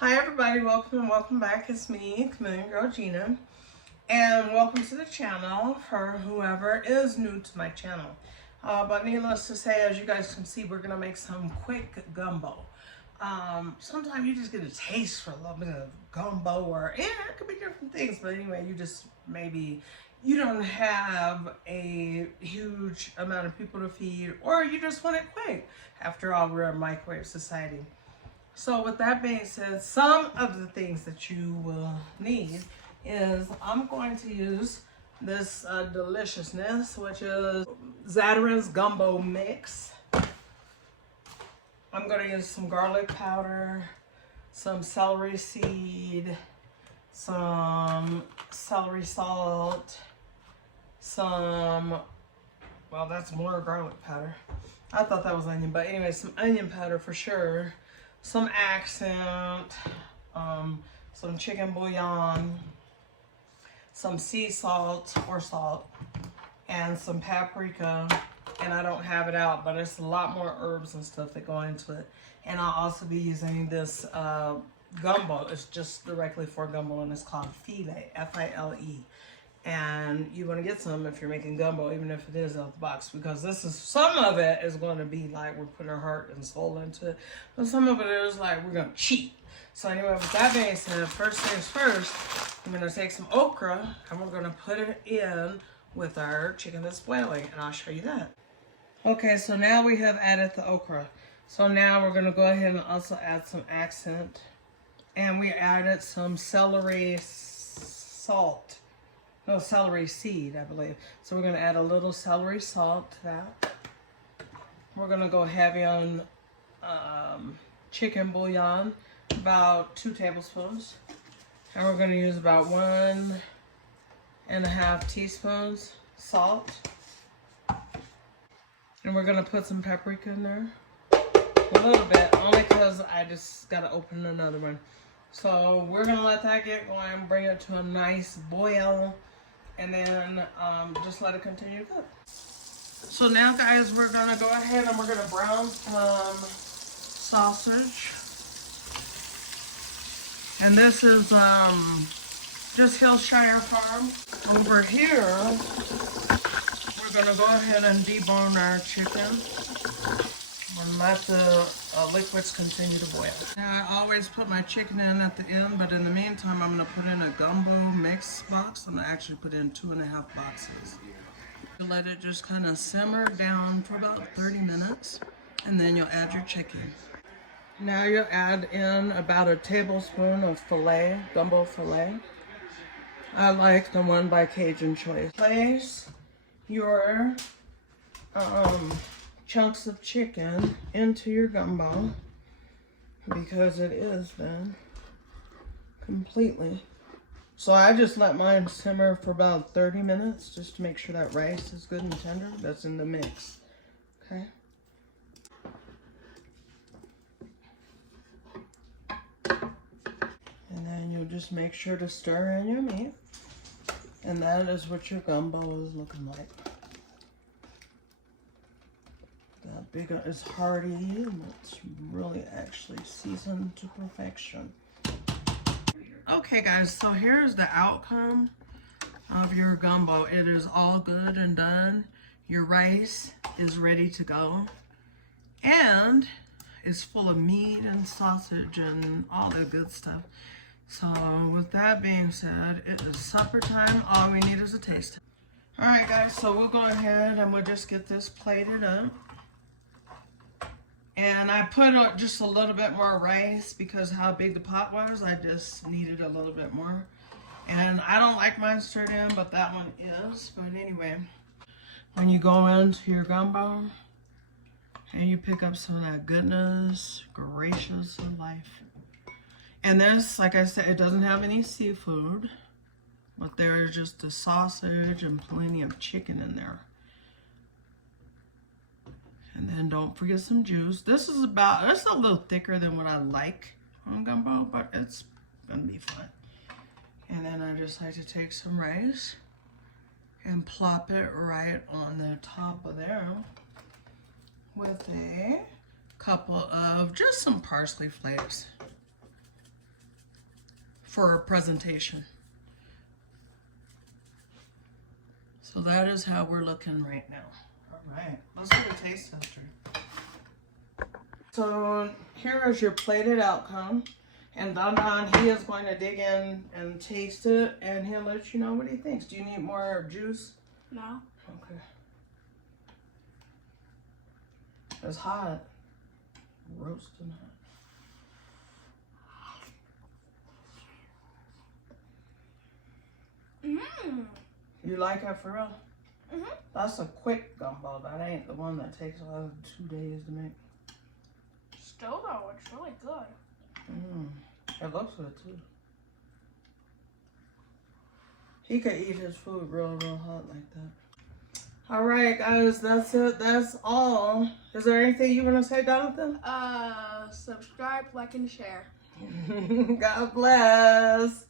Hi everybody, welcome and welcome back. It's me, Chameleon Girl Gina, and welcome to the channel for whoever is new to my channel. But needless to say, as you guys can see, we're gonna make some quick gumbo. Sometimes you just get a taste for a little bit of gumbo, or it could be different things. But anyway, you just maybe you don't have a huge amount of people to feed, or you just want it quick. After all, we're a microwave society. So with that being said, some of the things that you will need is I'm going to use this deliciousness, which is Zatarain's gumbo mix. I'm going to use some garlic powder, some celery seed, some celery salt, well, that's more garlic powder. I thought that was onion, but anyway, some onion powder for sure. Some accent, some chicken bouillon, some sea salt or salt, and some paprika. And I don't have it out, but it's a lot more herbs and stuff that go into it. And I'll also be using this gumbo. It's just directly for gumbo, and it's called fillet, F-I-L-E. And you want to get some if you're making gumbo, even if it is out the box, because some of it is going to be like we're putting our heart and soul into it, but some of it is like we're going to cheat. So anyway, with that being said, first things first, I'm going to take some okra and we're going to put it in with our chicken that's boiling, and I'll show you that. Okay, so now we have added the okra. So now we're going to go ahead and also add some accent, and we added some celery salt. No, celery seed, I believe. So we're going to add a little celery salt to that. We're going to go heavy on chicken bouillon, about 2 tablespoons. And we're going to use about 1.5 teaspoons salt. And we're going to put some paprika in there. A little bit, only because I just got to open another one. So we're going to let that get going, bring it to a nice boil. And then just let it continue to cook. So now, guys, we're gonna go ahead and we're gonna brown some sausage. And this is just Hillshire Farm. Over here, we're gonna go ahead and debone our chicken and let the liquids continue to boil. Now, I always put my chicken in at the end, but in the meantime, I'm going to put in a gumbo mix box. I'm going to actually put in 2.5 boxes. Let it just kind of simmer down for about 30 minutes, and then you'll add your chicken. Now you'll add in about a tablespoon of fillet, gumbo fillet. I like the one by Cajun Choice. Place your chunks of chicken into your gumbo, because it is done completely. So I just let mine simmer for about 30 minutes just to make sure that rice is good and tender. That's in the mix. Okay. And then you'll just make sure to stir in your meat. And that is what your gumbo is looking like. That big is hearty, and it's really actually seasoned to perfection. Okay, guys, so here's the outcome of your gumbo. It is all good and done. Your rice is ready to go, and it's full of meat and sausage and all that good stuff. So with that being said, it is supper time. All we need is a taste. All right, guys, so we'll go ahead and we'll just get this plated up. And I put just a little bit more rice because how big the pot was. I just needed a little bit more. And I don't like mine stirred in, but that one is. But anyway, when you go into your gumbo and you pick up some of that goodness gracious of life. And this, like I said, it doesn't have any seafood, but there is just the sausage and plenty of chicken in there. And then don't forget some juice. This is it's a little thicker than what I like on gumbo, but it's gonna be fun. And then I just like to take some rice and plop it right on the top of there with a couple of just some parsley flakes. for a presentation. So that is how we're looking right now. All right, let's do a taste tester. So here is your plated outcome. And Don Don, he is going to dig in and taste it, and he'll let you know what he thinks. Do you need more juice? No. Okay. It's hot. Roasting hot. Mmm. You like it for real? Mhm. That's a quick gumbo. That ain't the one that takes 2 days to make. Still though, it's really good. It looks good too. He could eat his food real hot like that. All right, guys, that's it. That's all. Is there anything you want to say, Jonathan? Subscribe, like, and share. God bless.